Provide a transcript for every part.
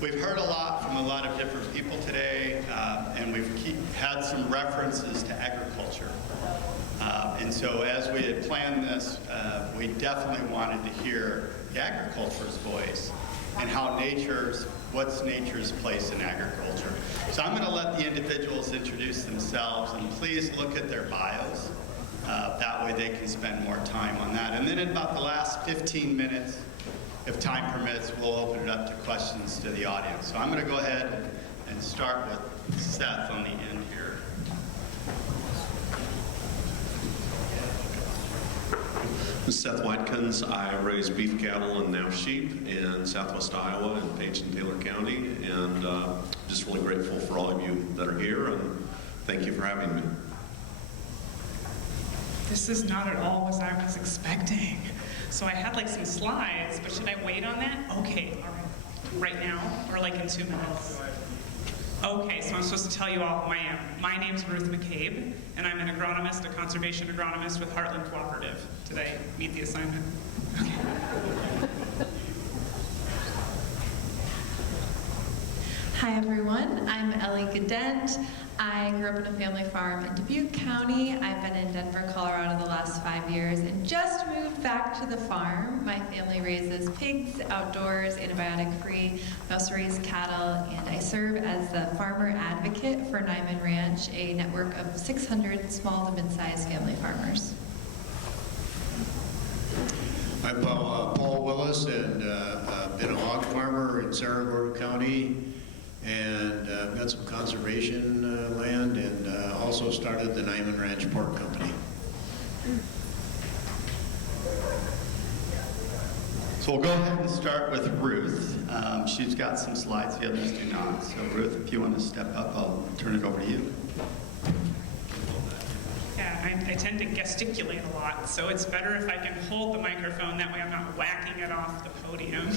We've heard a lot from a lot of different people today, and we've had some references to agriculture. And so as we had planned this, we definitely wanted to hear the agriculture's voice and how what's nature's place in agriculture. So I'm going to let the individuals introduce themselves, and please look at their bios. That way they can spend more time on that. And then in about the last 15 minutes, if time permits, we'll open it up to questions to the audience. So I'm going to go ahead and start with Seth on the end here. Seth Watkins. I raise beef cattle and now sheep in southwest Iowa in Page and Taylor County, and just really grateful for all of you that are here, and thank you for having me. This is not at all what I was expecting. So I had like some slides, but should I wait on that? Okay, all right. Right now, or like in 2 minutes? Okay, so I'm supposed to tell you all who I am. My name's Ruth McCabe, and I'm an agronomist, a conservation agronomist with Heartland Cooperative. Did I meet the assignment? Okay. Hi everyone, I'm Ellie Gadent. I grew up in a family farm in Dubuque County. I've been in Denver, Colorado the last 5 years and just moved back to the farm. My family raises pigs outdoors, antibiotic-free. I also raise cattle, and I serve as the farmer advocate for Nyman Ranch, a network of 600 small to mid-sized family farmers. I'm Paul Willis, and I've been a hog farmer in Cerro Gordo County, and I've got some conservation land, and also started the Nyman Ranch Pork Company. So we'll go ahead and start with Ruth. She's got some slides, the others do not. So Ruth, if you want to step up, I'll turn it over to you. Yeah, I tend to gesticulate a lot, so it's better if I can hold the microphone. That way I'm not whacking it off the podium.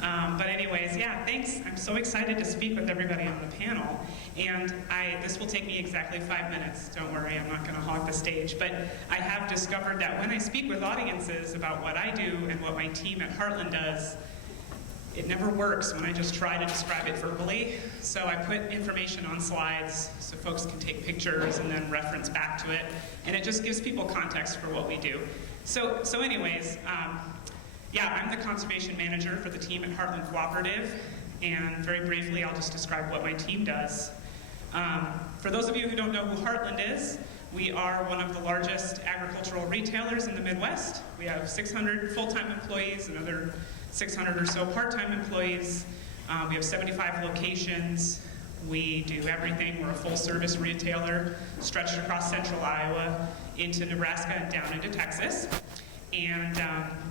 But anyways, yeah, thanks. I'm so excited to speak with everybody on the panel. And this will take me exactly 5 minutes. Don't worry, I'm not going to hog the stage. But I have discovered that when I speak with audiences about what I do and what my team at Heartland does, it never works when I just try to describe it verbally. So I put information on slides so folks can take pictures and then reference back to it. And it just gives people context for what we do. So anyways, yeah, I'm the conservation manager for the team at Heartland Cooperative. And very briefly, I'll just describe what my team does. For those of you who don't know who Heartland is, we are one of the largest agricultural retailers in the Midwest. We have 600 full-time employees, another 600 or so part-time employees. We have 75 locations. We do everything. We're a full-service retailer stretched across central Iowa into Nebraska and down into Texas. And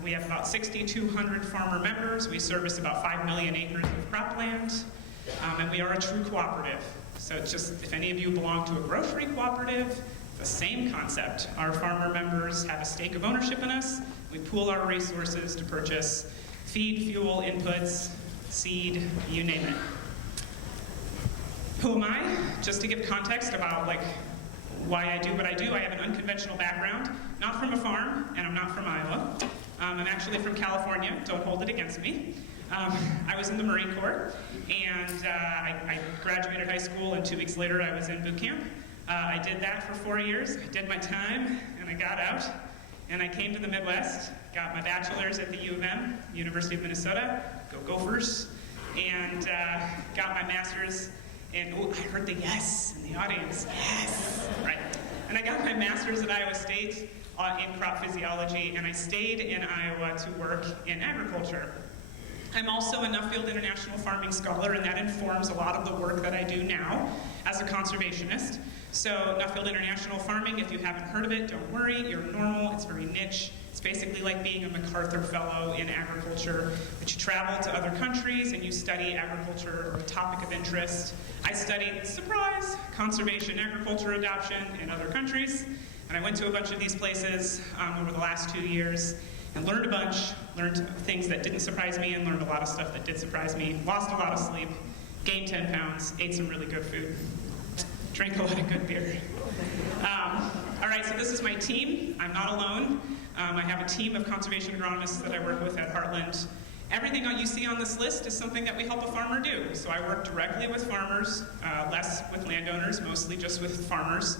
we have about 6,200 farmer members. We service about 5 million acres of cropland. And we are a true cooperative. So it's just, if any of you belong to a grocery cooperative, the same concept. Our farmer members have a stake of ownership in us. We pool our resources to purchase feed, fuel, inputs, seed, you name it. Who am I? Just to give context about why I do what I do, I have an unconventional background, not from a farm, and I'm not from Iowa. I'm actually from California, don't hold it against me. I was in the Marine Corps, and I graduated high school, and 2 weeks later I was in boot camp. I did that for 4 years, I did my time, and I got out, and I came to the Midwest, got my bachelor's at the U of M, University of Minnesota, go Gophers, and got my master's. And oh, I heard the yes in the audience, yes, right. And I got my master's at Iowa State in crop physiology, and I stayed in Iowa to work in agriculture. I'm also a Nuffield International Farming Scholar, and that informs a lot of the work that I do now as a conservationist. So Nuffield International Farming, if you haven't heard of it, don't worry, you're normal, it's very niche. It's basically like being a MacArthur Fellow in agriculture, but you travel to other countries and you study agriculture or a topic of interest. I studied, surprise, conservation agriculture adoption in other countries, and I went to a bunch of these places over the last 2 years and learned a bunch, learned things that didn't surprise me and learned a lot of stuff that did surprise me, lost a lot of sleep, gained 10 pounds, ate some really good food, drank a lot of good beer. All right, so this is my team. I'm not alone. I have a team of conservation agronomists that I work with at Heartland, Everything you see on this list is something that we help a farmer do. So I work directly with farmers, less with landowners, mostly just with farmers.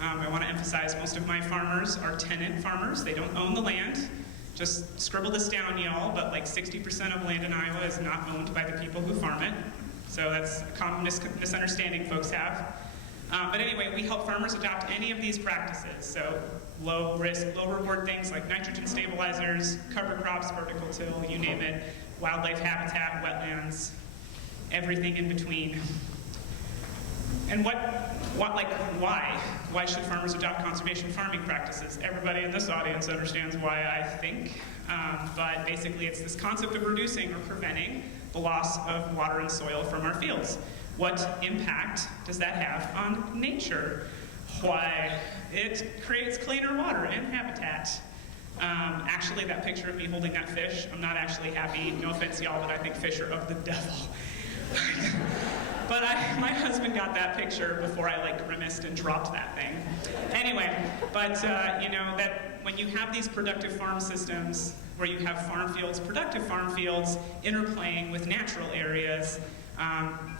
I want to emphasize most of my farmers are tenant farmers. They don't own the land. Just scribble this down, y'all, but like 60% of land in Iowa is not owned by the people who farm it. So that's a common misunderstanding folks have. But anyway, we help farmers adopt any of these practices. So low risk, low reward things like nitrogen stabilizers, cover crops, vertical till, you name it, wildlife habitat, wetlands, everything in between. And why? Why should farmers adopt conservation farming practices? Everybody in this audience understands why, I think. But basically, it's this concept of reducing or preventing the loss of water and soil from our fields. What impact does that have on nature? Why? It creates cleaner water and habitat. Actually, that picture of me holding that fish, I'm not actually happy. No offense, y'all, but I think fish are of the devil. But my husband got that picture before I grimaced and dropped that thing. Anyway, but that when you have these productive farm systems where you have farm fields, productive farm fields interplaying with natural areas,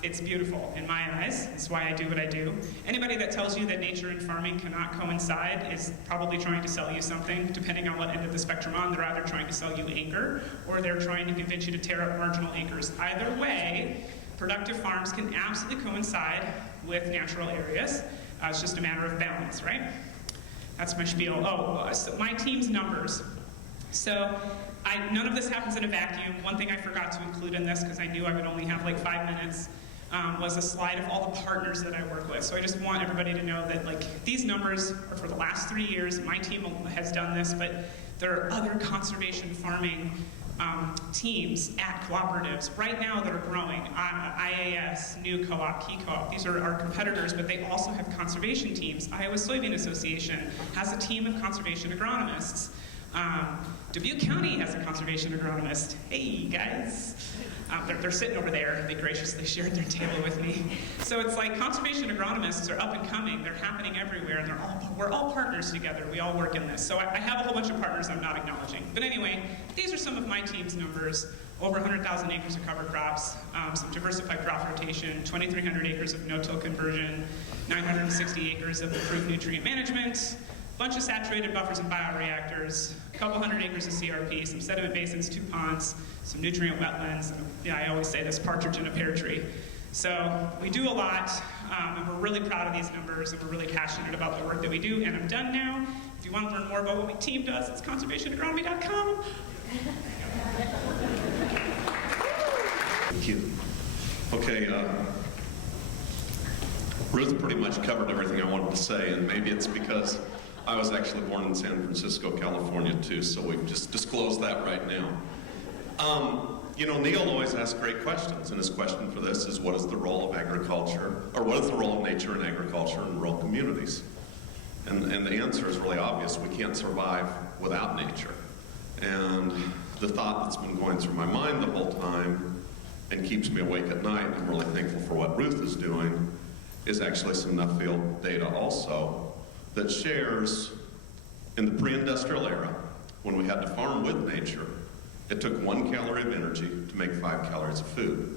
it's beautiful in my eyes. That's why I do what I do. Anybody that tells you that nature and farming cannot coincide is probably trying to sell you something, depending on what end of the spectrum on. They're either trying to sell you anger, or they're trying to convince you to tear up marginal acres. Either way, productive farms can absolutely coincide with natural areas. It's just a matter of balance, right? That's my spiel. So my team's numbers. So none of this happens in a vacuum. One thing I forgot to include in this, because I knew I would only have 5 minutes, was a slide of all the partners that I work with. So I just want everybody to know that these numbers are for the last 3 years. My team has done this, but there are other conservation farming teams at cooperatives right now that are growing. IAS, New Co-op, Key Co-op, these are our competitors, but they also have conservation teams. Iowa Soybean Association has a team of conservation agronomists. Dubuque County has a conservation agronomist. Hey, guys. They're sitting over there. They graciously shared their table with me. So it's conservation agronomists are up and coming. They're happening everywhere, and we're all partners together. We all work in this. So I have a whole bunch of partners I'm not acknowledging. But anyway, these are some of my team's numbers. Over 100,000 acres of cover crops, some diversified crop rotation, 2,300 acres of no-till conversion, 960 acres of improved nutrient management, bunch of saturated buffers and bioreactors, a couple hundred acres of CRP, some sediment basins, 2 ponds, some nutrient wetlands, and I always say this, partridge in a pear tree. So we do a lot, and we're really proud of these numbers, and we're really passionate about the work that we do, and I'm done now. If you want to learn more about what my team does, it's conservationagronomy.com. Thank you. Okay, Ruth pretty much covered everything I wanted to say, and maybe it's because I was actually born in San Francisco, California, too, so we just disclosed that right now. Neil always asks great questions, and his question for this is, what is the role of agriculture, or what is the role of nature in agriculture in rural communities? And the answer is really obvious. We can't survive without nature. And the thought that's been going through my mind the whole time and keeps me awake at night, and I'm really thankful for what Ruth is doing, is actually some Nuffield data also that shares in the pre-industrial era, when we had to farm with nature, it took 1 calorie of energy to make 5 calories of food.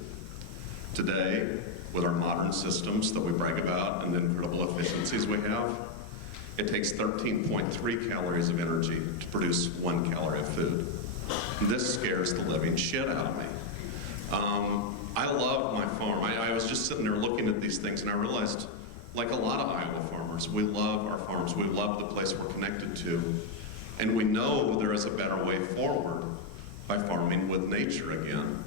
Today, with our modern systems that we brag about and the incredible efficiencies we have, it takes 13.3 calories of energy to produce 1 calorie of food. This scares the living shit out of me. I love my farm. I was just sitting there looking at these things, and I realized, like a lot of Iowa farmers, we love our farms. We love the place we're connected to. And we know there is a better way forward by farming with nature again.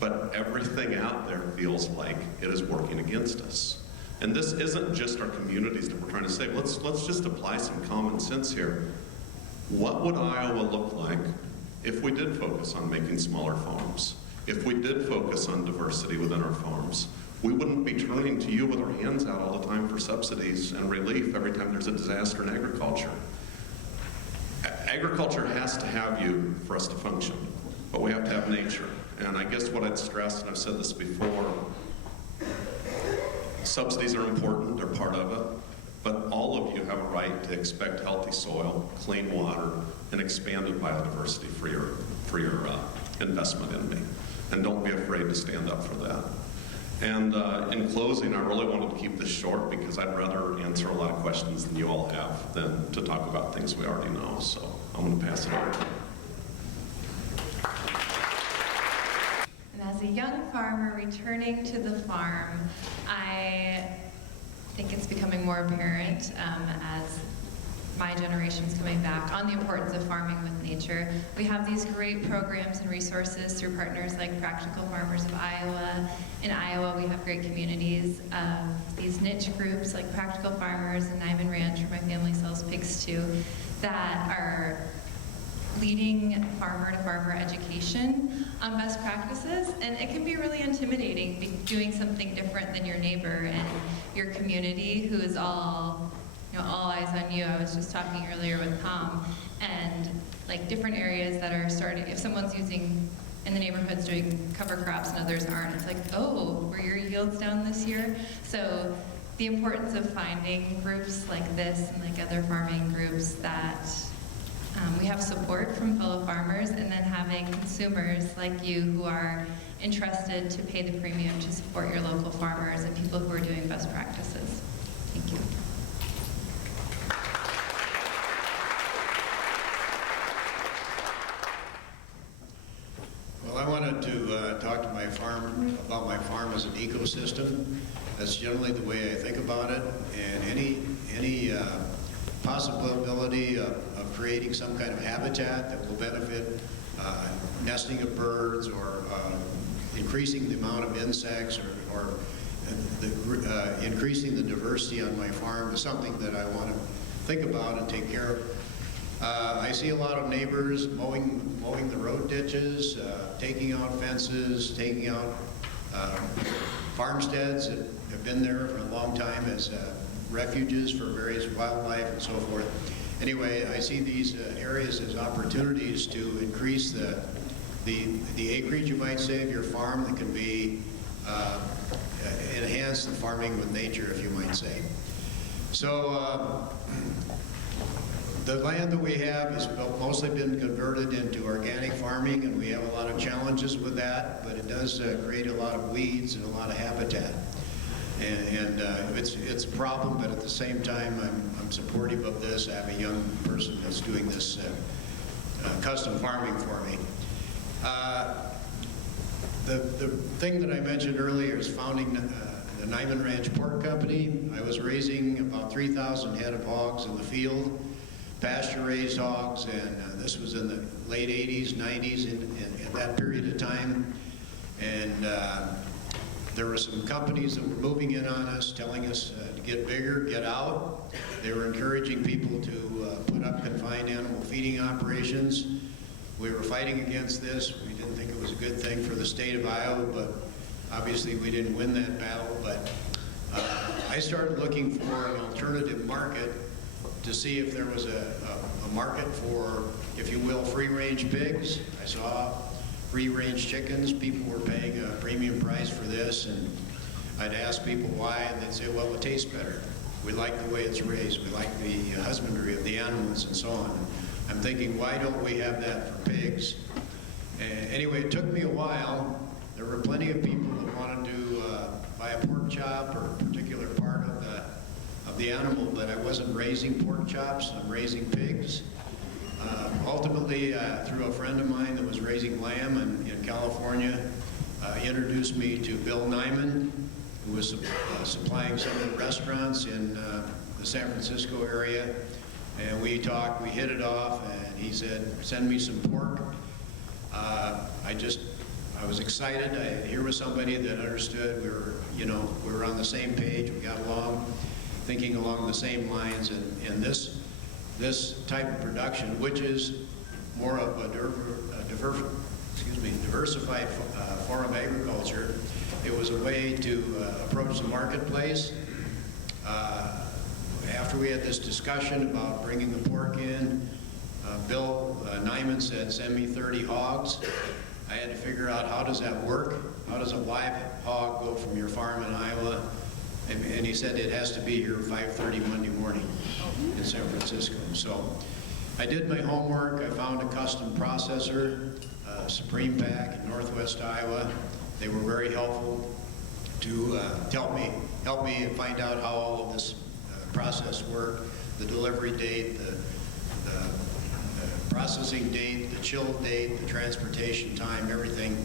But everything out there feels like it is working against us. And this isn't just our communities that we're trying to save. Let's just apply some common sense here. What would Iowa look like if we did focus on making smaller farms? If we did focus on diversity within our farms? We wouldn't be turning to you with our hands out all the time for subsidies and relief every time there's a disaster in agriculture. Agriculture has to have you for us to function, but we have to have nature. And I guess what I'd stress, and I've said this before, subsidies are important, they're part of it, but all of you have a right to expect healthy soil, clean water, and expanded biodiversity for your investment in me. And don't be afraid to stand up for that. And in closing, I really wanted to keep this short because I'd rather answer a lot of questions than you all have than to talk about things we already know. So I'm going to pass it over. And as a young farmer returning to the farm, I think it's becoming more apparent as my generation's coming back on the importance of farming with nature. We have these great programs and resources through partners like Practical Farmers of Iowa. In Iowa, we have great communities of these niche groups like Practical Farmers and Nyman Ranch, where my family sells pigs to, that are leading farmer-to-farmer education on best practices. And it can be really intimidating doing something different than your neighbor and your community who is all eyes on you. I was just talking earlier with Tom, and like different areas that are starting, if someone's using in the neighborhoods doing cover crops and others aren't, it's like, oh, were your yields down this year? So the importance of finding groups like this and like other farming groups that we have support from fellow farmers, and then having consumers like you who are interested to pay the premium to support your local farmers and people who are doing best practices. Thank you. Well, I wanted to talk to about my farm as an ecosystem. That's generally the way I think about it, and any possibility of creating some kind of habitat that will benefit nesting of birds or increasing the amount of insects or increasing the diversity on my farm is something that I want to think about and take care of. I see a lot of neighbors mowing the road ditches, taking out fences, taking out farmsteads that have been there for a long time as refuges for various wildlife and so forth. Anyway, I see these areas as opportunities to increase the acreage, you might say, of your farm that can be enhance the farming with nature, if you might say. So the land that we have has mostly been converted into organic farming, and we have a lot of challenges with that, but it does create a lot of weeds and a lot of habitat. And it's a problem, but at the same time, I'm supportive of this. I have a young person that's doing this custom farming for me. The thing that I mentioned earlier is founding the Nyman Ranch Pork Company. I was raising about 3,000 head of hogs in the field, pasture-raised hogs, and this was in the late 80s, 90s, in that period of time. And there were some companies that were moving in on us, telling us to get bigger, get out. They were encouraging people to put up confined animal feeding operations. We were fighting against this. We didn't think it was a good thing for the state of Iowa, but obviously we didn't win that battle. But I started looking for an alternative market to see if there was a market for, if you will, free-range pigs. I saw free-range chickens. People were paying a premium price for this, and I'd ask people why, and they'd say, well, it tastes better. We like the way it's raised. We like the husbandry of the animals and so on. I'm thinking, why don't we have that for pigs? And anyway, it took me a while. There were plenty of people that wanted to buy a pork chop or a particular part of the animal, but I wasn't raising pork chops. I'm raising pigs. Ultimately, through a friend of mine that was raising lamb in California, he introduced me to Bill Nyman, who was supplying some of the restaurants in the San Francisco area. And we talked, we hit it off, and he said, send me some pork. I was excited. Here was somebody that understood. We were on the same page. We got along, thinking along the same lines. And this type of production, which is more of a diversified form of agriculture, it was a way to approach the marketplace. After we had this discussion about bringing the pork in, Bill Nyman said, send me 30 hogs. I had to figure out, how does that work? How does a live hog go from your farm in Iowa? And he said it has to be here at 5:30 Monday morning in San Francisco. So I did my homework. I found a custom processor, Supreme Pack in Northwest Iowa. They were very helpful to help me find out how all of this process worked, the delivery date, the processing date, the chill date, the transportation time, everything.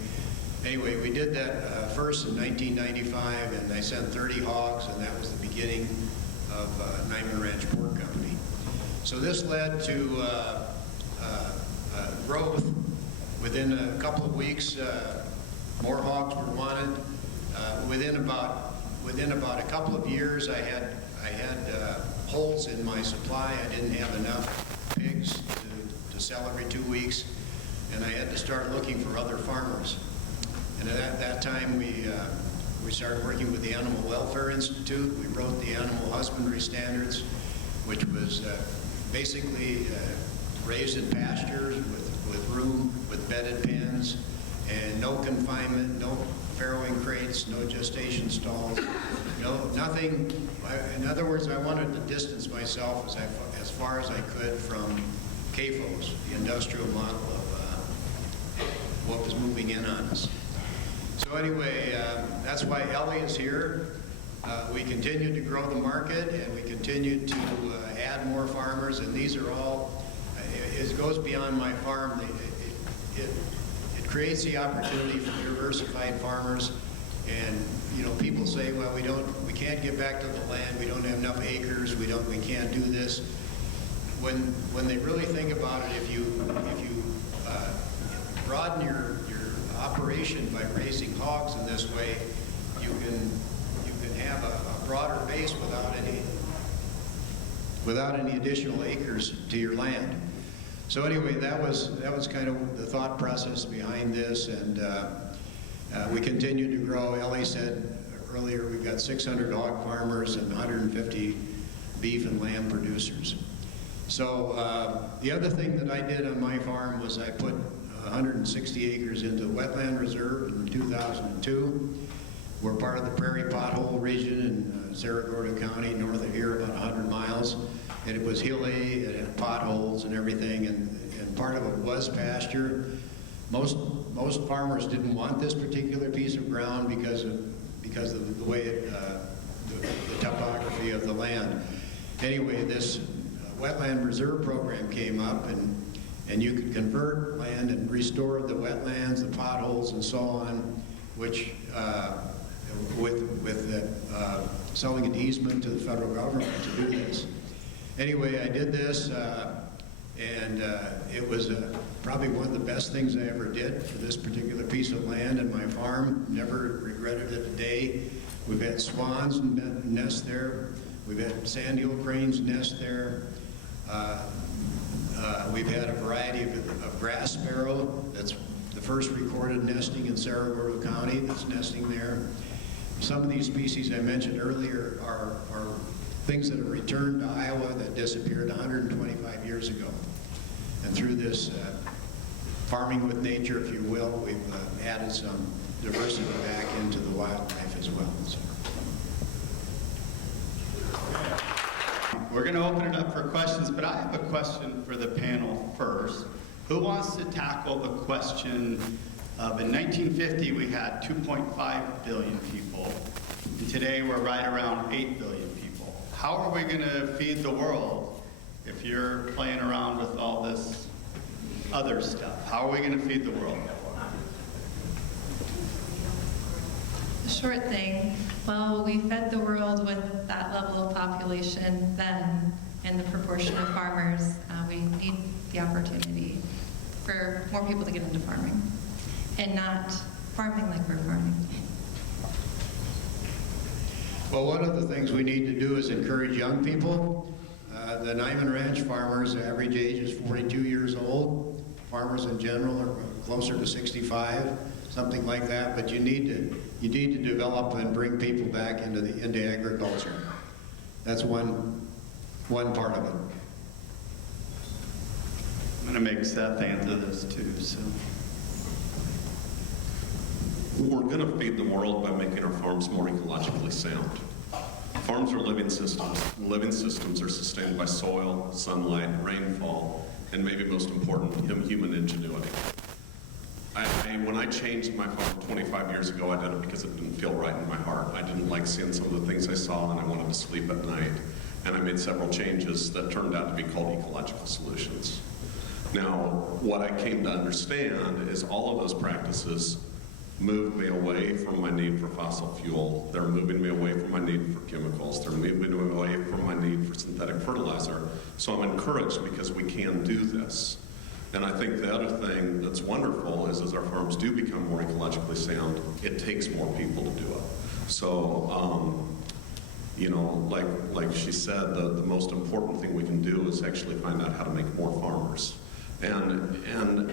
Anyway, we did that first in 1995, and I sent 30 hogs, and that was the beginning of Nyman Ranch Pork Company. So this led to growth. Within a couple of weeks, more hogs were wanted. Within about a couple of years, I had holes in my supply. I didn't have enough pigs to sell every 2 weeks, and I had to start looking for other farmers. And at that time, we started working with the Animal Welfare Institute. We wrote the Animal Husbandry Standards, which was basically raised in pastures with room, with bedded pens, and no confinement, no farrowing crates, no gestation stalls, nothing. In other words, I wanted to distance myself as far as I could from CAFOs, the industrial model of what was moving in on us. So anyway, that's why Ellie is here. We continued to grow the market, and we continued to add more farmers, and these are all, it goes beyond my farm. It creates the opportunity for diversified farmers, and people say, well, we can't get back to the land, we don't have enough acres, we can't do this. When they really think about it, if you broaden your operation by raising hogs in this way, you can have a broader base without any additional acres to your land. So anyway, that was kind of the thought process behind this, and we continued to grow. Ellie said earlier we've got 600 hog farmers and 150 beef and lamb producers. So the other thing that I did on my farm was I put 160 acres into the wetland reserve in 2002. We're part of the Prairie Pothole region in Saragordo County, north of here, about 100 miles. And it was hilly, it had potholes and everything, and part of it was pasture. Most farmers didn't want this particular piece of ground because of the way the topography of the land. Anyway, this wetland reserve program came up, and you could convert land and restore the wetlands, the potholes, and so on, which with selling an easement to the federal government to do this. Anyway, I did this, and it was probably one of the best things I ever did for this particular piece of land and my farm. Never regretted it a day. We've had swans nest there. We've had sandhill cranes nest there. We've had a variety of grass sparrow. That's the first recorded nesting in Saragordo County that's nesting there. Some of these species I mentioned earlier are things that have returned to Iowa that disappeared 125 years ago. And through this farming with nature, if you will, we've added some diversity back into the wildlife as well. So. We're going to open it up for questions, but I have a question for the panel first. Who wants to tackle the question of, in 1950 we had 2.5 billion people, and today we're right around 8 billion people. How are we going to feed the world if you're playing around with all this other stuff? How are we going to feed the world? The short thing, well, we fed the world with that level of population then, and the proportion of farmers. We need the opportunity for more people to get into farming and not farming like we're farming. Well, one of the things we need to do is encourage young people. The Nyman Ranch farmers, the average age is 42 years old. Farmers in general are closer to 65, something like that. But you need to develop and bring people back into agriculture. That's one part of it. I'm going to make Seth answer this too. So. We're going to feed the world by making our farms more ecologically sound. Farms are living systems. Living systems are sustained by soil, sunlight, rainfall, and maybe most important, human ingenuity. When I changed my farm 25 years ago, I did it because it didn't feel right in my heart. I didn't like seeing some of the things I saw, and I wanted to sleep at night. And I made several changes that turned out to be called ecological solutions. Now, what I came to understand is all of those practices moved me away from my need for fossil fuel. They're moving me away from my need for chemicals. They're moving me away from my need for synthetic fertilizer. So I'm encouraged because we can do this. And I think the other thing that's wonderful is as our farms do become more ecologically sound, it takes more people to do it. So, you know, like she said, the most important thing we can do is actually find out how to make more farmers. And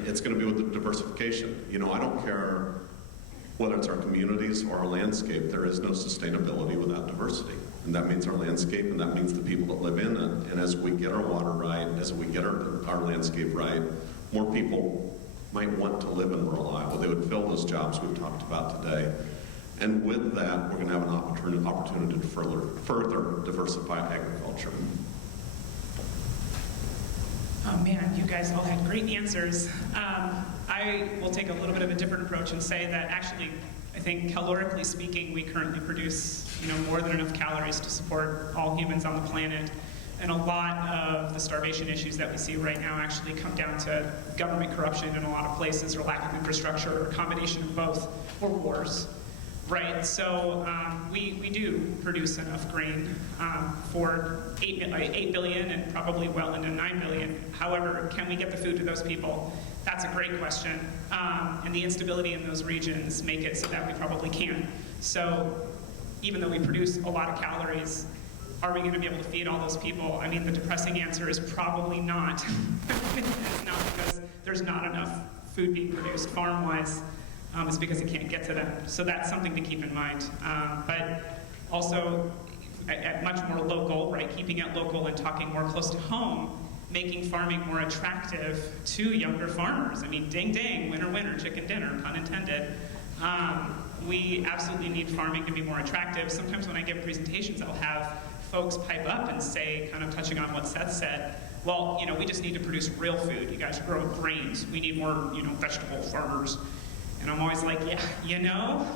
it's going to be with the diversification. You know, I don't care whether it's our communities or our landscape, there is no sustainability without diversity. And that means our landscape, and that means the people that live in it. And as we get our water right, as we get our landscape right, more people might want to live in rural Iowa. They would fill those jobs we've talked about today. And with that, we're going to have an opportunity to further diversify agriculture. Oh man, you guys all had great answers. I will take a little bit of a different approach and say that actually, I think calorically speaking, we currently produce, you know, more than enough calories to support all humans on the planet. And a lot of the starvation issues that we see right now actually come down to government corruption in a lot of places, or lack of infrastructure, or a combination of both, or wars. Right, so we do produce enough grain for 8 billion and probably well into 9 billion. However, can we get the food to those people? That's a great question. And the instability in those regions make it so that we probably can. So even though we produce a lot of calories, are we going to be able to feed all those people? I mean, the depressing answer is probably not. It's not because there's not enough food being produced farm-wise. It's because it can't get to them. So that's something to keep in mind. But also, at much more local, right, keeping it local and talking more close to home, making farming more attractive to younger farmers. I mean, ding, ding, winner, winner, chicken dinner, pun intended. We absolutely need farming to be more attractive. Sometimes when I give presentations, I'll have folks pipe up and say, kind of touching on what Seth said, well, you know, we just need to produce real food. You guys grow grains. We need more, you know, vegetable farmers. And I'm always like, yeah, you know,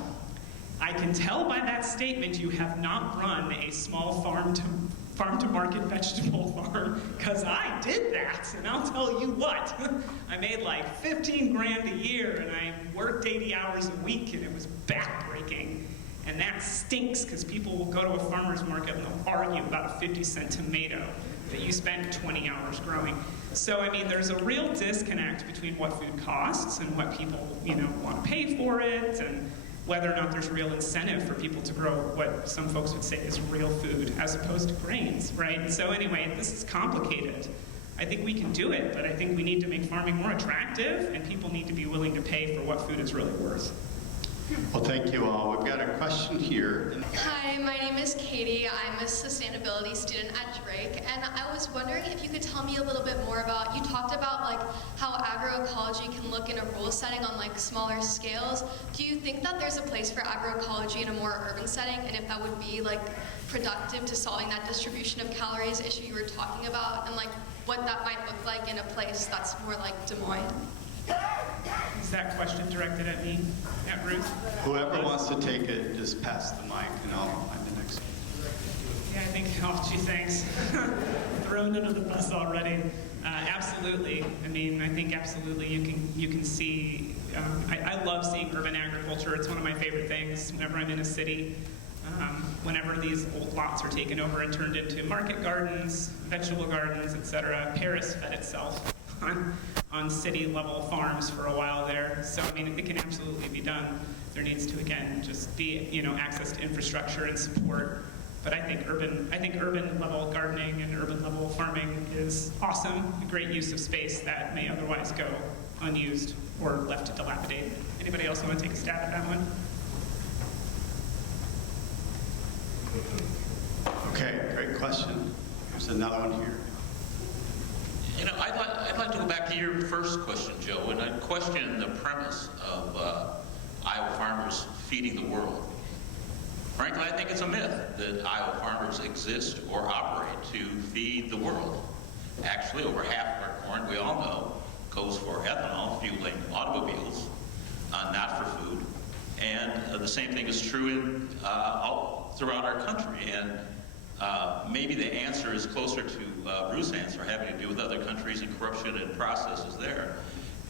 I can tell by that statement you have not run a small farm-to-market vegetable farm, because I did that, and I'll tell you what, I made like 15 grand a year, and I worked 80 hours a week, and it was backbreaking. And that stinks, because people will go to a farmer's market and they'll argue about a 50-cent tomato that you spent 20 hours growing. So, I mean, there's a real disconnect between what food costs and what people, you know, want to pay for it, and whether or not there's real incentive for people to grow what some folks would say is real food as opposed to grains, right? So anyway, this is complicated. I think we can do it, but I think we need to make farming more attractive, and people need to be willing to pay for what food is really worth. Well, thank you all. We've got a question here. Hi, my name is Katie. I'm a sustainability student at Drake, and I was wondering if you could tell me a little bit more about, you talked about like how agroecology can look in a rural setting on like smaller scales. Do you think that there's a place for agroecology in a more urban setting, and if that would be like productive to solving that distribution of calories issue you were talking about, and like what that might look like in a place that's more like Des Moines? Is that question directed at me, at Ruth? Whoever wants to take it, just pass the mic, and I'll find the next one. Yeah, I think, oh, gee, thanks. Thrown under the bus already. Absolutely. I mean, I think absolutely you can see, I love seeing urban agriculture. It's one of my favorite things whenever I'm in a city. Whenever these old lots are taken over and turned into market gardens, vegetable gardens, etc. Paris fed itself on city-level farms for a while there. So, I mean, it can absolutely be done. There needs to, again, just be, you know, access to infrastructure and support. But I think urban-level gardening and urban-level farming is awesome, a great use of space that may otherwise go unused or left to dilapidate. Anybody else want to take a stab at that one? Okay, great question. There's another one here. You know, I'd like to go back to your first question, Joe, and I'd question the premise of Iowa farmers feeding the world. Frankly, I think it's a myth that Iowa farmers exist or operate to feed the world. Actually, over half of our corn, we all know, goes for ethanol, fueling automobiles, not for food. And the same thing is true in, all throughout our country. And maybe the answer is closer to Bruce's answer, having to do with other countries and corruption and processes there.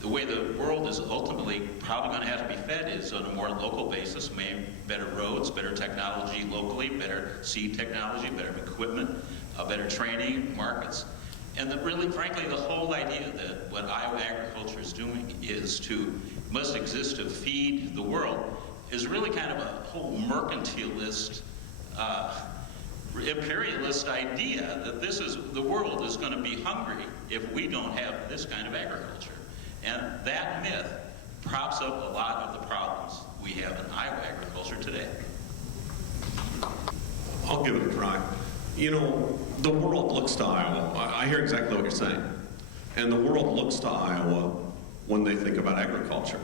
The way the world is ultimately probably going to have to be fed is on a more local basis, maybe better roads, better technology locally, better seed technology, better equipment, better training, markets. And really, frankly, the whole idea that what Iowa agriculture is doing is must exist to feed the world is really kind of a whole mercantilist, imperialist idea that the world is going to be hungry if we don't have this kind of agriculture. And that myth props up a lot of the problems we have in Iowa agriculture today. I'll give it a try. You know, the world looks to Iowa. I hear exactly what you're saying. And the world looks to Iowa when they think about agriculture.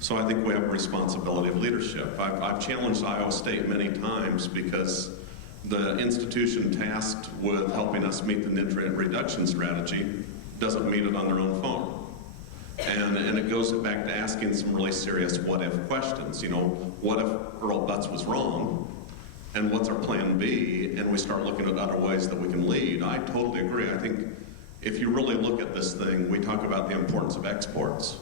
So I think we have a responsibility of leadership. I've challenged Iowa State many times because the institution tasked with helping us meet the nutrient reduction strategy doesn't meet it on their own phone. And it goes back to asking some really serious what-if questions. You know, what if Earl Butz was wrong? And what's our plan B? And we start looking at other ways that we can lead. I totally agree. I think if you really look at this thing, we talk about the importance of exports.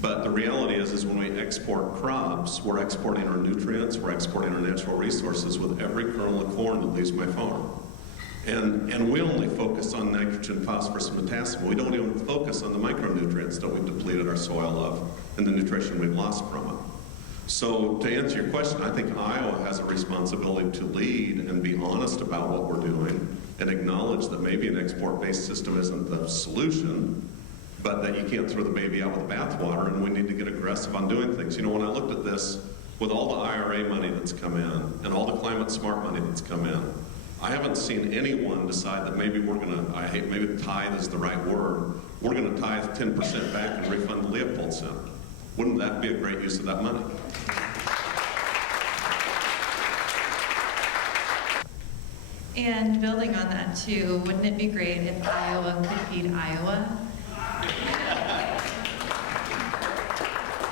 But the reality is when we export crops, we're exporting our nutrients, we're exporting our natural resources with every kernel of corn that leaves my farm. And we only focus on nitrogen, phosphorus, and potassium. We don't even focus on the micronutrients that we've depleted our soil of and the nutrition we've lost from it. So to answer your question, I think Iowa has a responsibility to lead and be honest about what we're doing and acknowledge that maybe an export-based system isn't the solution, but that you can't throw the baby out with the bathwater, and we need to get aggressive on doing things. You know, when I looked at this, with all the IRA money that's come in and all the climate smart money that's come in, I haven't seen anyone decide that maybe we're gonna, maybe tithe is the right word, we're gonna tithe 10% back and refund the Leopold Center. Wouldn't that be a great use of that money? And building on that too, wouldn't it be great if Iowa could feed Iowa?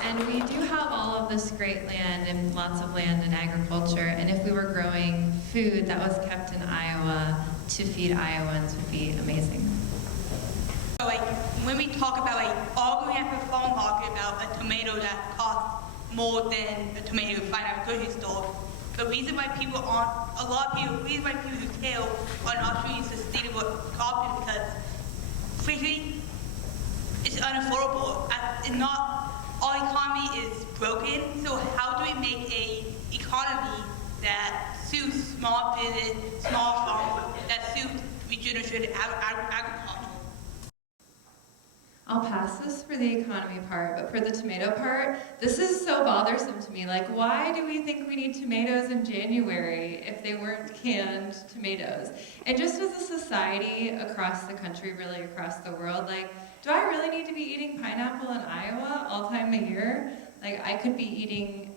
And we do have all of this great land and lots of land in agriculture, and if we were growing food that was kept in Iowa to feed Iowans would be amazing. So when we talk about all going at the farm market about a tomato that costs more than a tomato you find at a grocery store, the reason why people who kill are not doing sustainable cropping because frankly it's unaffordable. Our economy is broken, so how do we make an economy that suits small business, small farms, that suits regenerative agriculture? I'll pass this for the economy part, but for the tomato part, this is so bothersome to me. Like, why do we think we need tomatoes in January if they weren't canned tomatoes? And just as a society across the country, really across the world, like, do I really need to be eating pineapple in Iowa all time of year? Like, I could be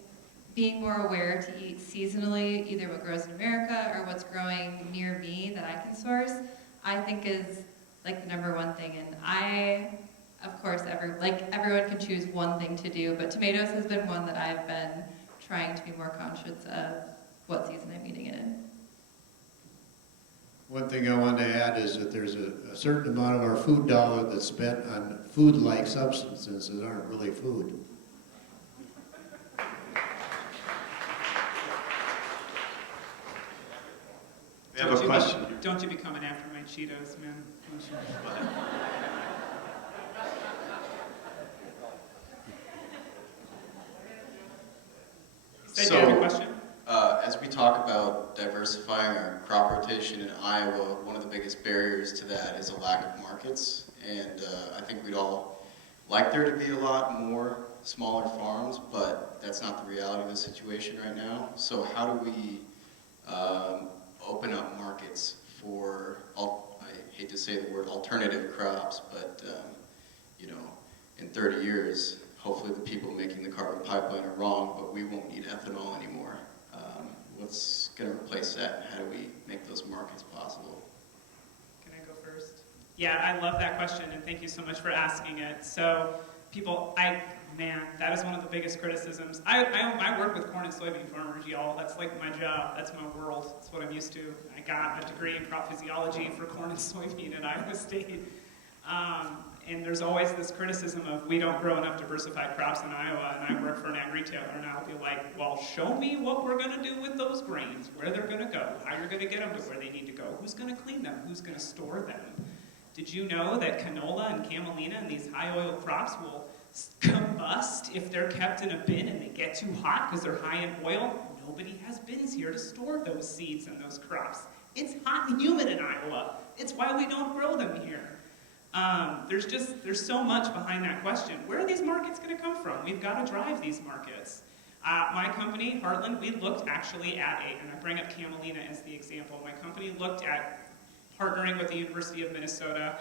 being more aware to eat seasonally, either what grows in America or what's growing near me that I can source, I think is like the #1 thing. And of course, everyone can choose one thing to do, but tomatoes has been one that I've been trying to be more conscious of what season I'm eating it in. One thing I wanted to add is that there's a certain amount of our food dollar that's spent on food-like substances that aren't really food. We have a question. Don't you be coming after my Cheetos, man. Don't you? You said you had a question? As we talk about diversifying our crop rotation in Iowa, one of the biggest barriers to that is a lack of markets. And I think we'd all like there to be a lot more smaller farms, but that's not the reality of the situation right now. So how do we open up markets for, I hate to say the word alternative crops, but you know, in 30 years, hopefully the people making the carbon pipeline are wrong, but we won't need ethanol anymore. What's going to replace that, and how do we make those markets possible? Can I go first? Yeah, I love that question, and thank you so much for asking it. So, man, that is one of the biggest criticisms. I work with corn and soybean farmers, y'all. That's like my job. That's my world. That's what I'm used to. I got a degree in crop physiology for corn and soybean at Iowa State. And there's always this criticism of we don't grow enough diversified crops in Iowa, and I work for an ag retailer, and I'll be like, well, show me what we're going to do with those grains, where they're going to go, how you're going to get them to where they need to go, who's going to clean them, who's going to store them. Did you know that canola and camelina and these high oil crops will combust if they're kept in a bin and they get too hot because they're high in oil? Nobody has bins here to store those seeds and those crops. It's hot and humid in Iowa. It's why we don't grow them here. There's so much behind that question. Where are these markets going to come from? We've got to drive these markets. My company, Heartland, we looked actually at and I bring up camelina as the example. My company looked at partnering with the University of Minnesota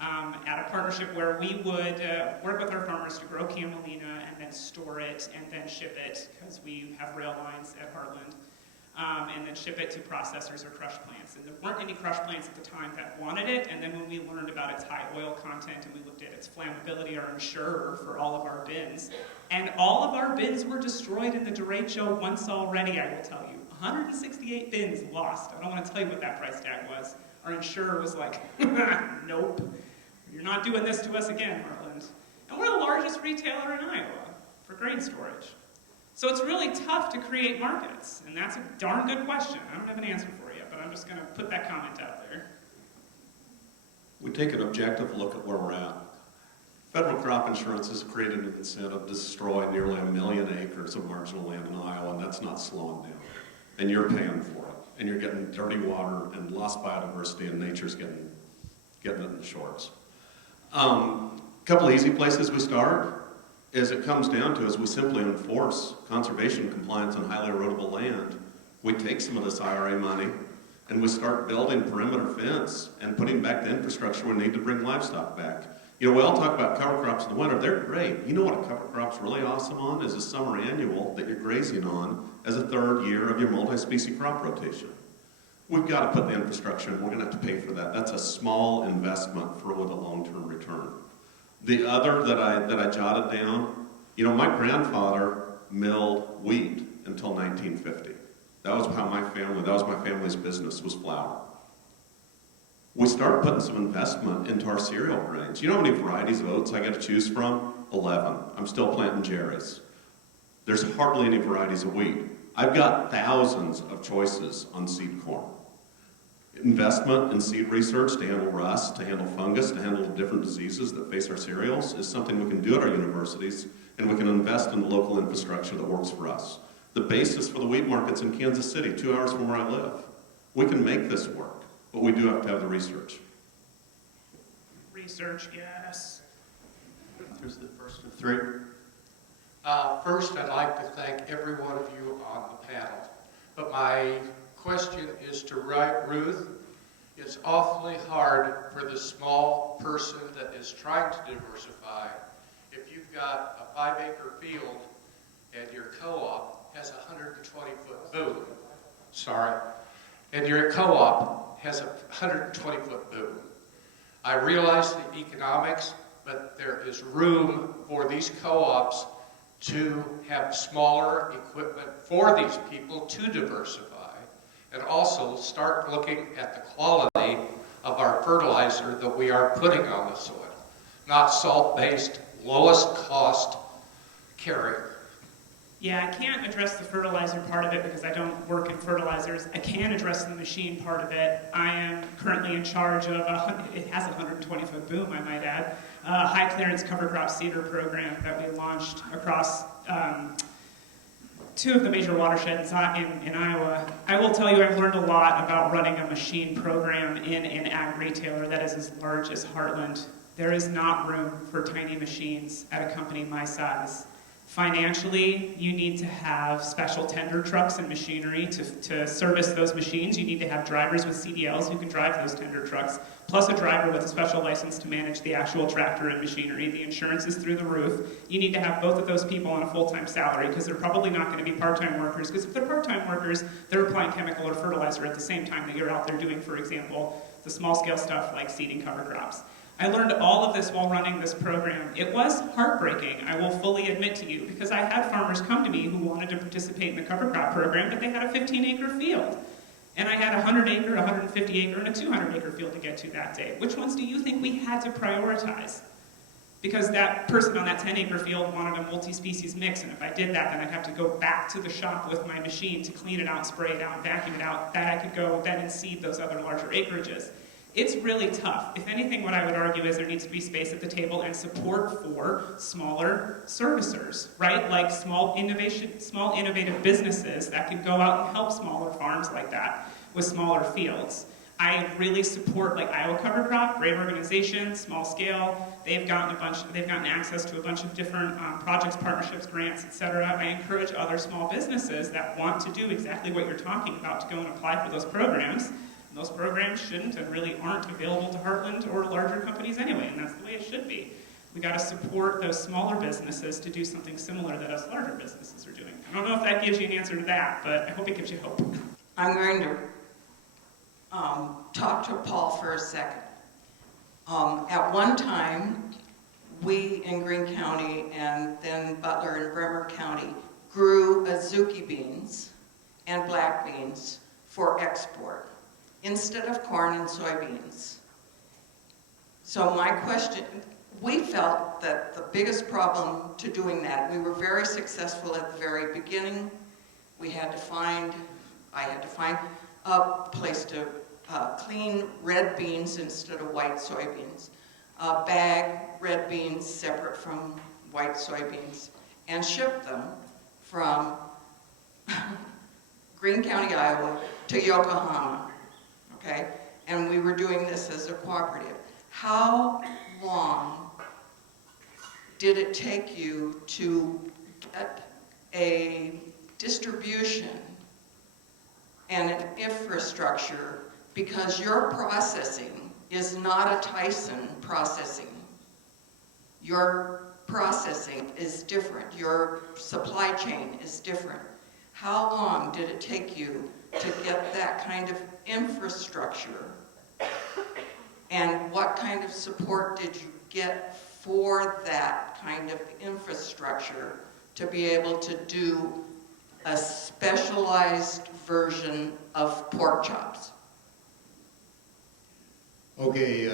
at a partnership where we would work with our farmers to grow camelina and then store it and then ship it, because we have rail lines at Heartland, and then ship it to processors or crush plants. And there weren't any crush plants at the time that wanted it, and then when we learned about its high oil content and we looked at its flammability, our insurer for all of our bins, and all of our bins were destroyed in the derecho once already, I will tell you. 168 bins lost. I don't want to tell you what that price tag was. Our insurer was like, nope, you're not doing this to us again, Heartland. And we're the largest retailer in Iowa for grain storage. So it's really tough to create markets, and that's a darn good question. I don't have an answer for you, but I'm just going to put that comment out there. We take an objective look at where we're at. Federal crop insurance has created an incentive to destroy nearly 1 million acres of marginal land in Iowa, and that's not slowing down. And you're paying for it. And you're getting dirty water and lost biodiversity, and nature's getting it in the shorts. Couple of easy places we start is it comes down to is we simply enforce conservation compliance on highly erodible land. We take some of this IRA money and we start building perimeter fence and putting back the infrastructure we need to bring livestock back. You know, we all talk about cover crops in the winter. They're great. You know what a cover crop's really awesome on is a summer annual that you're grazing on as a third year of your multi-species crop rotation. We've got to put the infrastructure in. We're going to have to pay for that. That's a small investment with a long-term return. The other that I jotted down, you know, my grandfather milled wheat until 1950. That was my family's business, was flour. We started putting some investment into our cereal grains. You know how many varieties of oats I got to choose from? 11. I'm still planting Jerry's. There's hardly any varieties of wheat. I've got thousands of choices on seed corn. Investment in seed research to handle rust, to handle fungus, to handle different diseases that face our cereals is something we can do at our universities, and we can invest in the local infrastructure that works for us. The basis for the wheat market's in Kansas City, 2 hours from where I live. We can make this work, but we do have to have the research. Research, yes. Here's the first of three. First, I'd like to thank every one of you on the panel. But my question is to Ruth. It's awfully hard for the small person that is trying to diversify. If you've got a 5-acre field and your co-op has a 120-foot boom, and your co-op has a 120-foot boom. I realize the economics, but there is room for these co-ops to have smaller equipment for these people to diversify, and also start looking at the quality of our fertilizer that we are putting on the soil. Not salt-based, lowest cost carrier. Yeah, I can't address the fertilizer part of it because I don't work in fertilizers. I can address the machine part of it. I am currently in charge of it has a 120-foot boom, I might add, high clearance cover crop seeder program that we launched across 2 of the major watersheds in Iowa. I will tell you I've learned a lot about running a machine program in an ag retailer that is as large as Heartland. There is not room for tiny machines at a company my size. Financially, you need to have special tender trucks and machinery to service those machines. You need to have drivers with CDLs who can drive those tender trucks, plus a driver with a special license to manage the actual tractor and machinery. The insurance is through the roof. You need to have both of those people on a full-time salary because they're probably not going to be part-time workers, because if they're part-time workers, they're applying chemical or fertilizer at the same time that you're out there doing, for example, the small scale stuff like seeding cover crops. I learned all of this while running this program. It was heartbreaking, I will fully admit to you, because I had farmers come to me who wanted to participate in the cover crop program, but they had a 15-acre field. And I had a 100-acre, 150-acre, and a 200-acre field to get to that day. Which ones do you think we had to prioritize? Because that person on that 10-acre field wanted a multi-species mix, and if I did that, then I'd have to go back to the shop with my machine to clean it out, spray it out, vacuum it out. Then I could go then and seed those other larger acreages. It's really tough. If anything, what I would argue is there needs to be space at the table and support for smaller servicers, right? Like small innovative businesses that could go out and help smaller farms like that with smaller fields. I really support like Iowa Cover Crop, great organization, small scale. They've gotten access to a bunch of different projects, partnerships, grants, etc. I encourage other small businesses that want to do exactly what you're talking about to go and apply for those programs. And those programs shouldn't and really aren't available to Heartland or larger companies anyway, and that's the way it should be. We got to support those smaller businesses to do something similar that us larger businesses are doing. I don't know if that gives you an answer to that, but I hope it gives you hope. I'm going to talk to Paul for a second. At one time, we in Greene County and then Butler and Bremer County grew Azuki beans and black beans for export instead of corn and soybeans. So my question, we felt that the biggest problem to doing that, we were very successful at the very beginning. I had to find a place to clean red beans instead of white soybeans, bag red beans separate from white soybeans, and ship them from Greene County, Iowa to Yokohama, okay? And we were doing this as a cooperative. How long did it take you to get a distribution and an infrastructure, because your processing is not a Tyson processing. Your processing is different. Your supply chain is different. How long did it take you to get that kind of infrastructure? And what kind of support did you get for that kind of infrastructure to be able to do a specialized version of pork chops? Okay,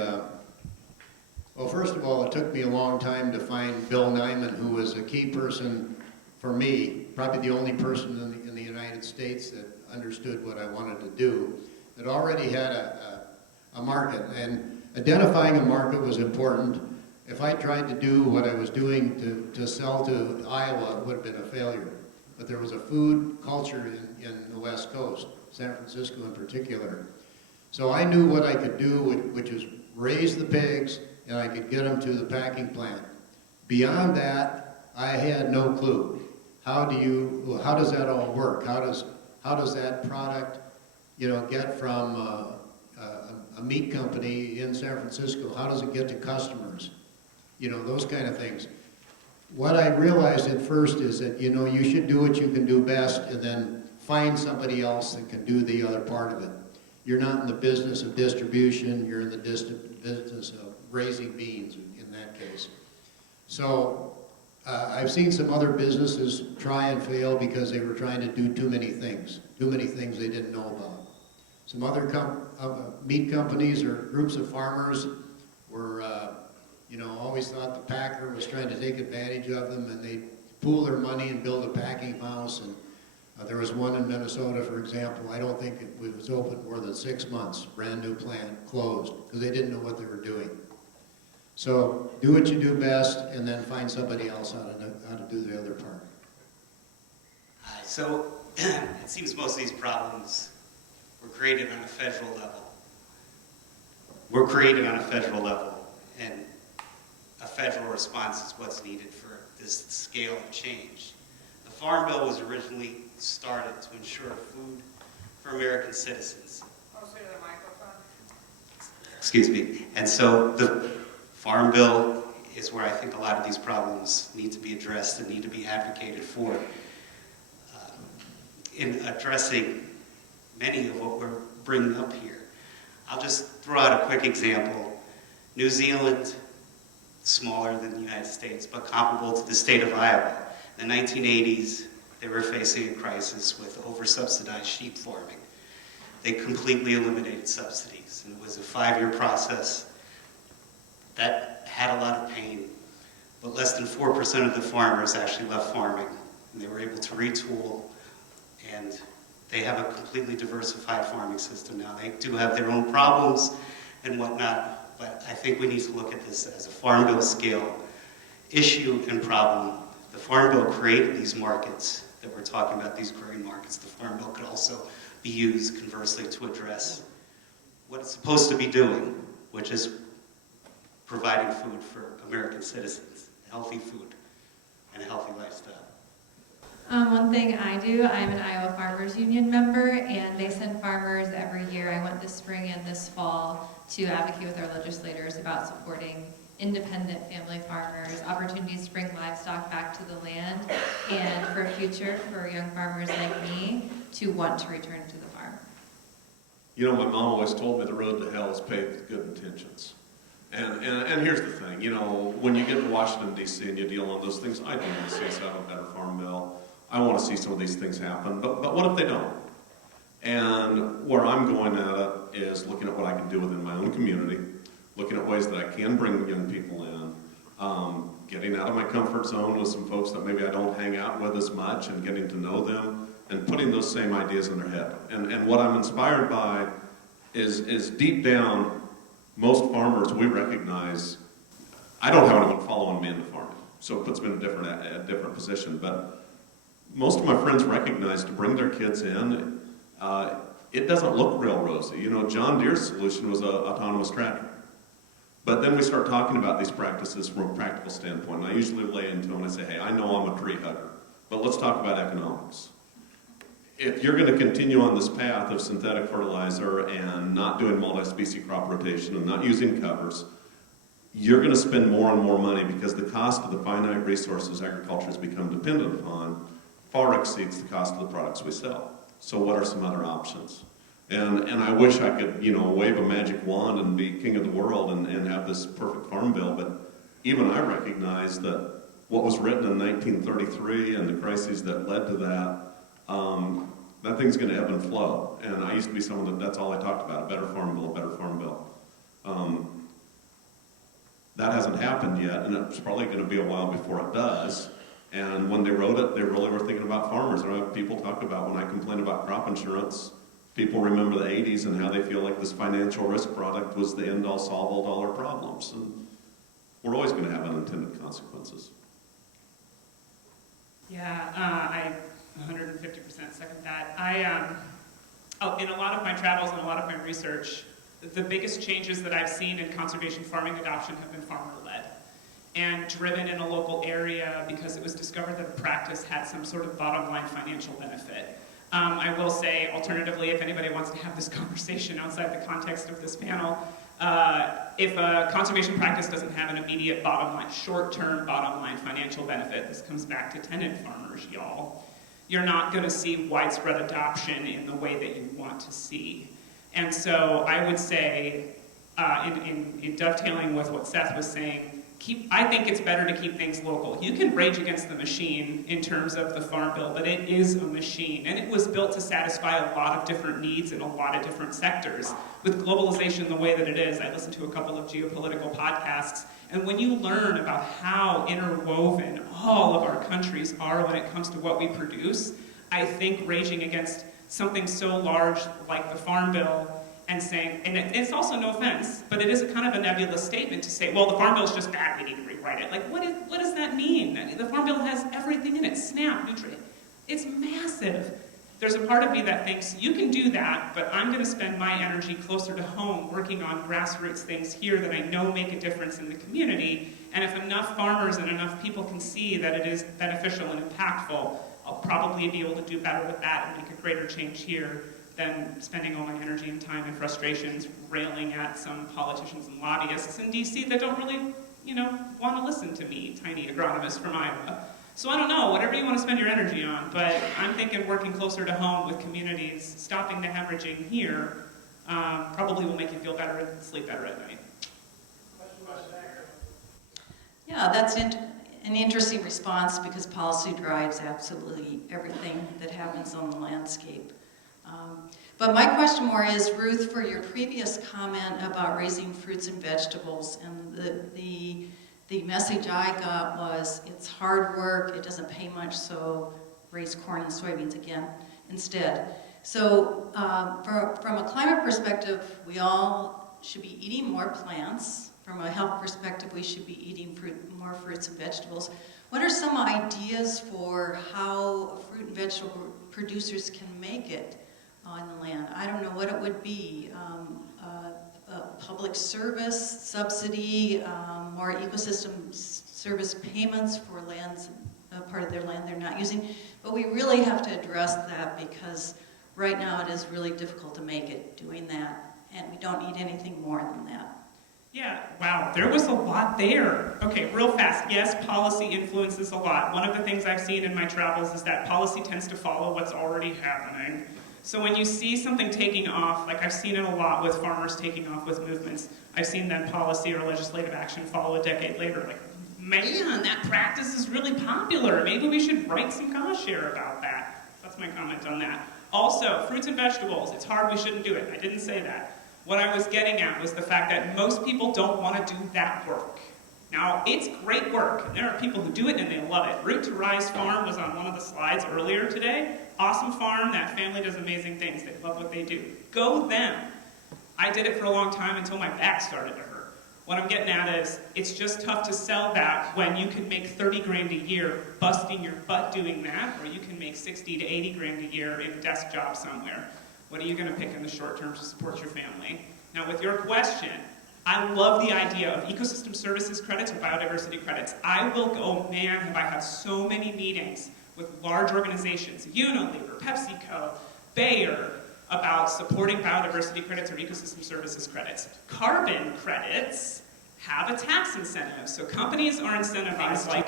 well, first of all, it took me a long time to find Bill Nyman, who was a key person for me, probably the only person in the United States that understood what I wanted to do, that already had a market. And identifying a market was important. If I tried to do what I was doing to sell to Iowa, it would have been a failure. But there was a food culture in the West Coast, San Francisco in particular. So I knew what I could do, which is raise the pigs, and I could get them to the packing plant. Beyond that, I had no clue. How does that all work? How does that product, get from a meat company in San Francisco? How does it get to customers? Those kind of things. What I realized at first is that, you should do what you can do best and then find somebody else that can do the other part of it. You're not in the business of distribution, you're in the business of raising beans in that case. So I've seen some other businesses try and fail because they were trying to do too many things they didn't know about. Some other meat companies or groups of farmers were, always thought the packer was trying to take advantage of them, and they pool their money and build a packing house. And there was one in Minnesota, for example. I don't think it was open more than 6 months. Brand new plant, closed, because they didn't know what they were doing. So do what you do best, and then find somebody else how to do the other part. So it seems most of these problems were created on a federal level. And a federal response is what's needed for this scale of change. The Farm Bill was originally started to ensure food for American citizens. Excuse me. And so the Farm Bill is where I think a lot of these problems need to be addressed and need to be advocated for. In addressing many of what we're bringing up here. I'll just throw out a quick example. New Zealand, smaller than the United States, but comparable to the state of Iowa. In the 1980s, they were facing a crisis with over-subsidized sheep farming. They completely eliminated subsidies, and it was a 5-year process that had a lot of pain. But less than 4% of the farmers actually left farming, and they were able to retool, and they have a completely diversified farming system now. They do have their own problems and whatnot, but I think we need to look at this as a Farm Bill scale issue and problem. The Farm Bill created these markets that we're talking about, these grain markets. The Farm Bill could also be used, conversely, to address what it's supposed to be doing, which is providing food for American citizens, healthy food and a healthy lifestyle. One thing I do, I'm an Iowa Farmers Union member, and they send farmers every year. I went this spring and this fall to advocate with our legislators about supporting independent family farmers, opportunities to bring livestock back to the land, and for a future for young farmers like me to want to return to the farm. You know, my mom always told me the road to hell is paved with good intentions. And here's the thing, you know, when you get to Washington, D.C. and you deal on those things, I do want to see us have a better farm bill. I want to see some of these things happen, but what if they don't? And where I'm going at it is looking at what I can do within my own community, looking at ways that I can bring young people in, getting out of my comfort zone with some folks that maybe I don't hang out with as much and getting to know them and putting those same ideas in their head. And what I'm inspired by is deep down, most farmers we recognize, I don't have anyone following me into farming, so it puts me in a different position, but most of my friends recognize to bring their kids in, it doesn't look real rosy. You know, John Deere's solution was an autonomous tractor. But then we start talking about these practices from a practical standpoint. And I usually lay into them and I say, hey, I know I'm a tree hugger, but let's talk about economics. If you're going to continue on this path of synthetic fertilizer and not doing multi-species crop rotation and not using covers, you're going to spend more and more money because the cost of the finite resources agriculture has become dependent upon far exceeds the cost of the products we sell. So what are some other options? And I wish I could, you know, wave a magic wand and be king of the world and have this perfect farm bill, but even I recognize that what was written in 1933 and the crises that led to that, that thing's going to ebb and flow. And I used to be someone that's all I talked about, a better farm bill, a better farm bill. That hasn't happened yet, and it's probably going to be a while before it does. And when they wrote it, they really were thinking about farmers. I know people talk about when I complain about crop insurance, people remember the 80s and how they feel like this financial risk product was the end-all, solve-all dollar problems. And we're always going to have unintended consequences. Yeah, I 150% second that. In a lot of my travels and a lot of my research, the biggest changes that I've seen in conservation farming adoption have been farmer-led and driven in a local area because it was discovered that the practice had some sort of bottom line financial benefit. I will say, alternatively, if anybody wants to have this conversation outside the context of this panel, if a conservation practice doesn't have an immediate bottom line, short-term bottom line financial benefit, this comes back to tenant farmers, y'all, you're not going to see widespread adoption in the way that you want to see. And so I would say, in dovetailing with what Seth was saying, I think it's better to keep things local. You can rage against the machine in terms of the Farm Bill, but it is a machine, and it was built to satisfy a lot of different needs in a lot of different sectors. With globalization the way that it is, I listened to a couple of geopolitical podcasts, and when you learn about how interwoven all of our countries are when it comes to what we produce, I think raging against something so large like the Farm Bill and saying, and it's also no offense, but it is a kind of a nebulous statement to say, well, the Farm Bill is just bad, we need to rewrite it. Like, what does that mean? The Farm Bill has everything in it, SNAP, nutrient. It's massive. There's a part of me that thinks, you can do that, but I'm going to spend my energy closer to home working on grassroots things here that I know make a difference in the community, and if enough farmers and enough people can see that it is beneficial and impactful, I'll probably be able to do better with that and make a greater change here than spending all my energy and time and frustrations railing at some politicians and lobbyists in DC that don't really, want to listen to me, tiny agronomist from Iowa. So I don't know, whatever you want to spend your energy on, but I'm thinking working closer to home with communities, stopping the hemorrhaging here, probably will make you feel better and sleep better at night. Yeah, that's an interesting response because policy drives absolutely everything that happens on the landscape. But my question more is, Ruth, for your previous comment about raising fruits and vegetables, and the message I got was it's hard work, it doesn't pay much, so raise corn and soybeans again instead. So from a climate perspective, we all should be eating more plants. From a health perspective, we should be eating more fruits and vegetables. What are some ideas for how fruit and vegetable producers can make it on the land? I don't know what it would be. Public service, subsidy, more ecosystem service payments for lands, part of their land they're not using. But we really have to address that because right now it is really difficult to make it doing that. And we don't need anything more than that. Yeah, wow, there was a lot there. Okay, real fast. Yes, policy influences a lot. One of the things I've seen in my travels is that policy tends to follow what's already happening. So when you see something taking off, like I've seen it a lot with farmers taking off with movements, I've seen then policy or legislative action follow a decade later. Like, man, that practice is really popular. Maybe we should write some cost share about that. That's my comment on that. Also, fruits and vegetables, it's hard, we shouldn't do it. I didn't say that. What I was getting at was the fact that most people don't want to do that work. Now, it's great work, and there are people who do it and they love it. Root to Rise Farm was on one of the slides earlier today. Awesome farm, that family does amazing things. They love what they do. Go them. I did it for a long time until my back started to hurt. What I'm getting at is, it's just tough to sell that when you can make 30 grand a year busting your butt doing that, or you can make 60 to 80 grand a year in a desk job somewhere. What are you going to pick in the short term to support your family? Now, with your question, I love the idea of ecosystem services credits or biodiversity credits. I will go, man, have I had so many meetings with large organizations, Unilever, PepsiCo, Bayer, about supporting biodiversity credits or ecosystem services credits. Carbon credits have a tax incentive. So companies are incentivized like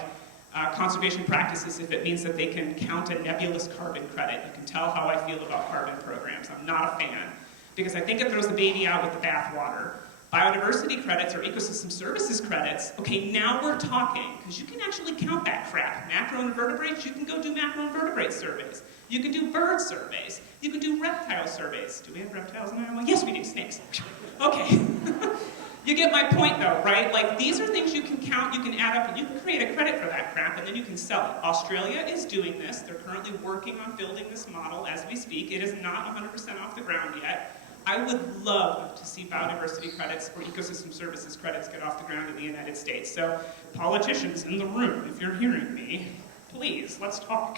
conservation practices if it means that they can count a nebulous carbon credit. You can tell how I feel about carbon programs. I'm not a fan because I think it throws the baby out with the bathwater. Biodiversity credits or ecosystem services credits, okay, now we're talking, because you can actually count that crap. Macroinvertebrates, you can go do macroinvertebrate surveys. You can do bird surveys. You can do reptile surveys. Do we have reptiles in Iowa? Yes, we do, snakes. Okay. You get my point though, right? Like these are things you can count, you can add up, and you can create a credit for that crap, and then you can sell it. Australia is doing this. They're currently working on building this model as we speak. It is not 100% off the ground yet. I would love to see biodiversity credits or ecosystem services credits get off the ground in the United States. So politicians in the room, if you're hearing me, please, let's talk.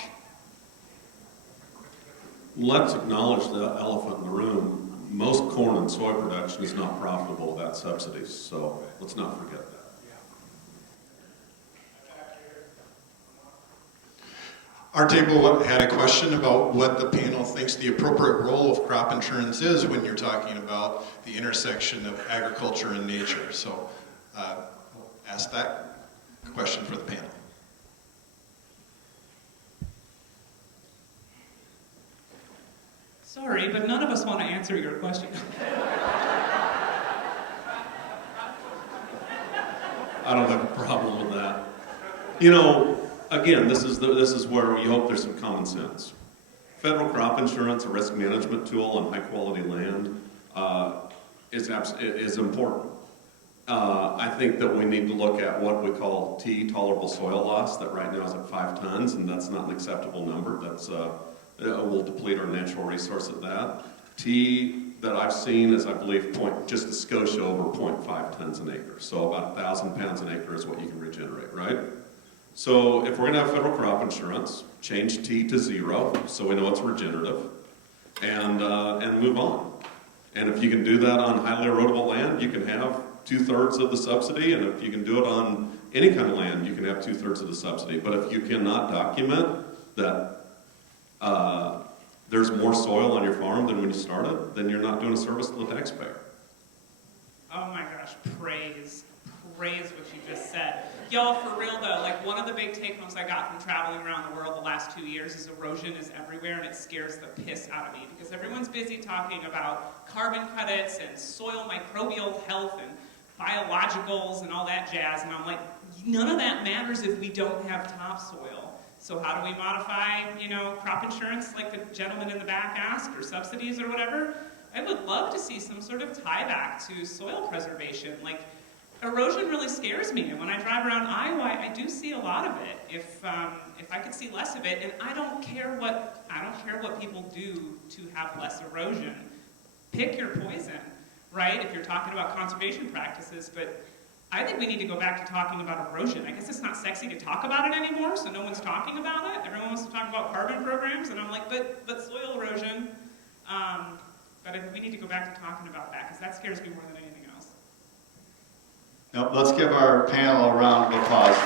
Let's acknowledge the elephant in the room. Most corn and soy production is not profitable without subsidies, so let's not forget that. Our table had a question about what the panel thinks the appropriate role of crop insurance is when you're talking about the intersection of agriculture and nature. So ask that question for the panel. Sorry, but none of us want to answer your question. I don't have a problem with that. You know, again, this is where we hope there's some common sense. Federal crop insurance, a risk management tool on high-quality land, is important. I think that we need to look at what we call T, tolerable soil loss, that right now is at 5 tons, and that's not an acceptable number. That's will deplete our natural resource at that. T that I've seen is, I believe, just a Scotia over 0.5 tons an acre. So about 1,000 pounds an acre is what you can regenerate, right? So if we're going to have federal crop insurance, change T to 0 so we know it's regenerative, and move on. And if you can do that on highly erodible land, you can have 2/3 of the subsidy, and if you can do it on any kind of land, you can have 2/3 of the subsidy. But if you cannot document that there's more soil on your farm than when you started, then you're not doing a service to the taxpayer. Oh my gosh, praise, phrase what you just said. Y'all, for real though, like one of the big take-homes I got from traveling around the world the last 2 years is erosion is everywhere, and it scares the piss out of me because everyone's busy talking about carbon credits and soil microbial health and biologicals and all that jazz, and I'm like, none of that matters if we don't have topsoil. So how do we modify, crop insurance like the gentleman in the back asked, or subsidies or whatever? I would love to see some sort of tie back to soil preservation. Like, erosion really scares me, and when I drive around Iowa, I do see a lot of it. If I could see less of it, and I don't care what people do to have less erosion. Pick your poison, right? If you're talking about conservation practices, but I think we need to go back to talking about erosion. I guess it's not sexy to talk about it anymore, so no one's talking about it. Everyone wants to talk about carbon programs, and I'm like, but soil erosion. But we need to go back to talking about that, because that scares me more than anything else. Now, let's give our panel a round of applause.